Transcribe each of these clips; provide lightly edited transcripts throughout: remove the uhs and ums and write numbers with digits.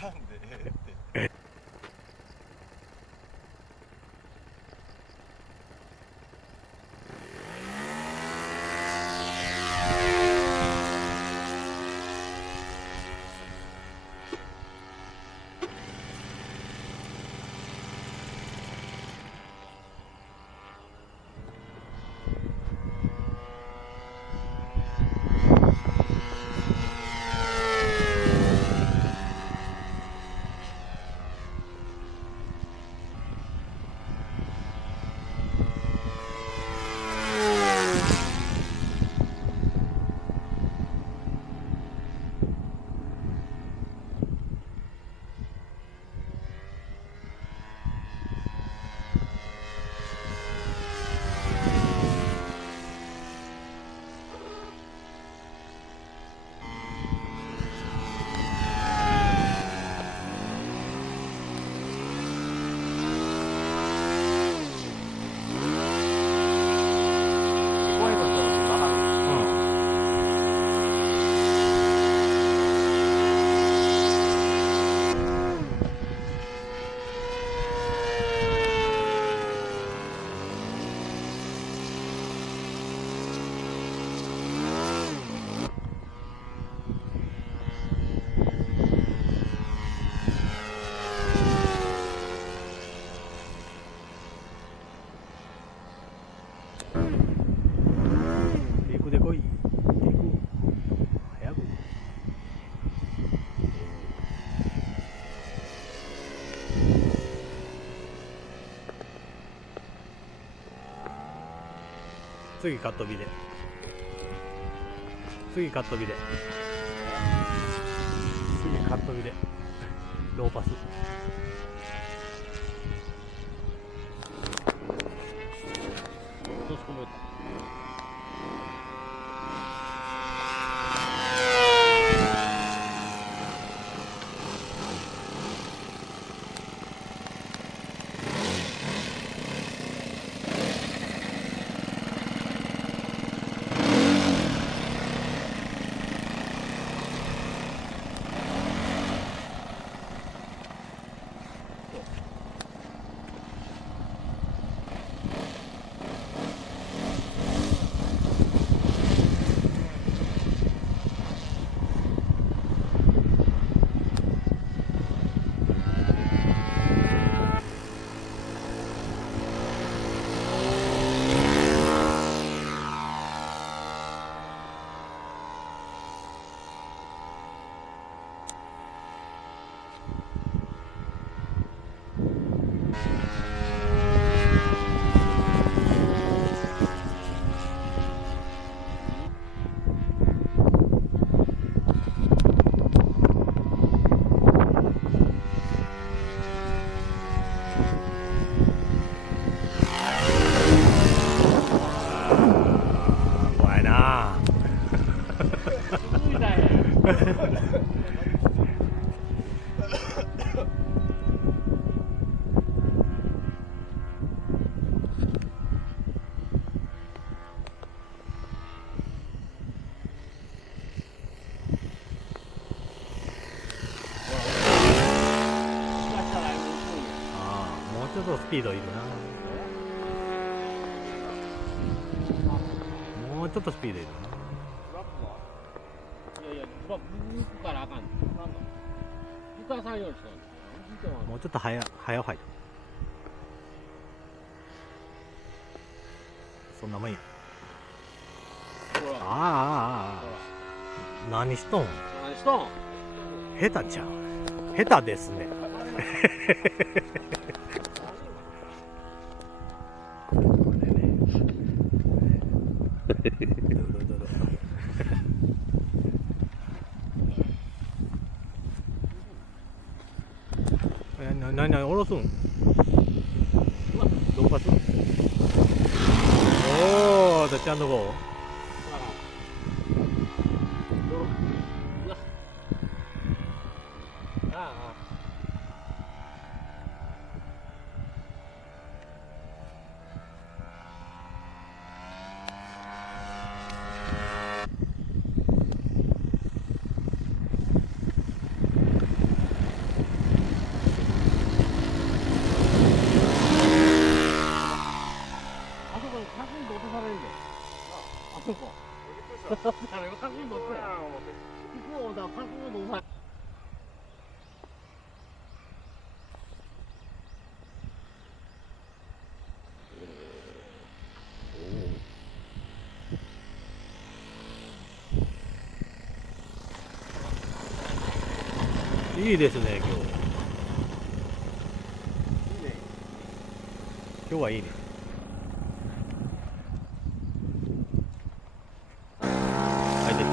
ターンでって。次カットビで次カットビでローパス落とし込めた。ちょっとスピードいるな。もうちょっとスピードいるな。いやいや、向くからあかん。行かさんようにしたんですよ。もうちょっと早入る。そんなもんや。ああ、何しとん。何しとん。下手ちゃう。下手ですね。何下ろすん。どこかすん。おお、どっちゃんとこ。いいですね、今日。いいね。今日はいいね。はい、出た。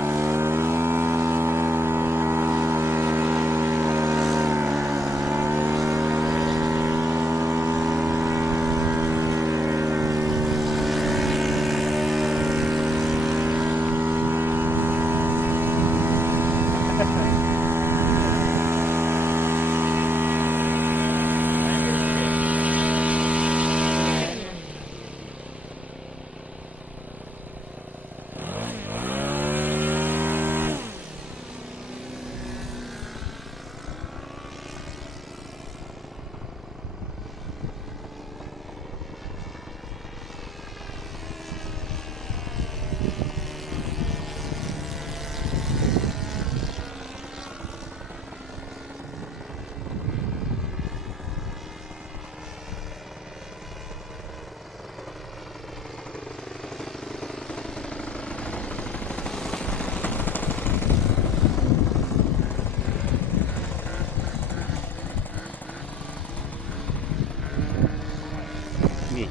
2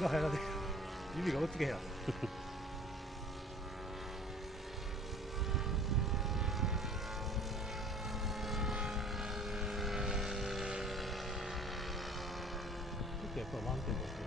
穴入らねえ。指が追っつけへんやん。やっぱり満点ですね。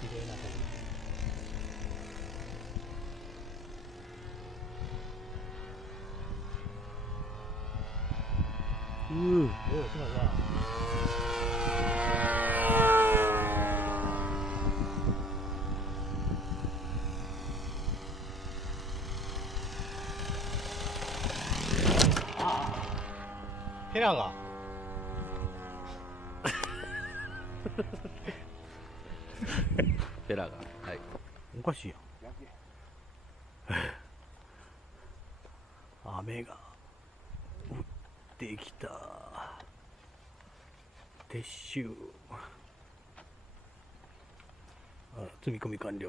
綺麗なようしました。ヘラがペラが、はい。おかしいやん。雨が降ってきた。撤収。積み込み完了。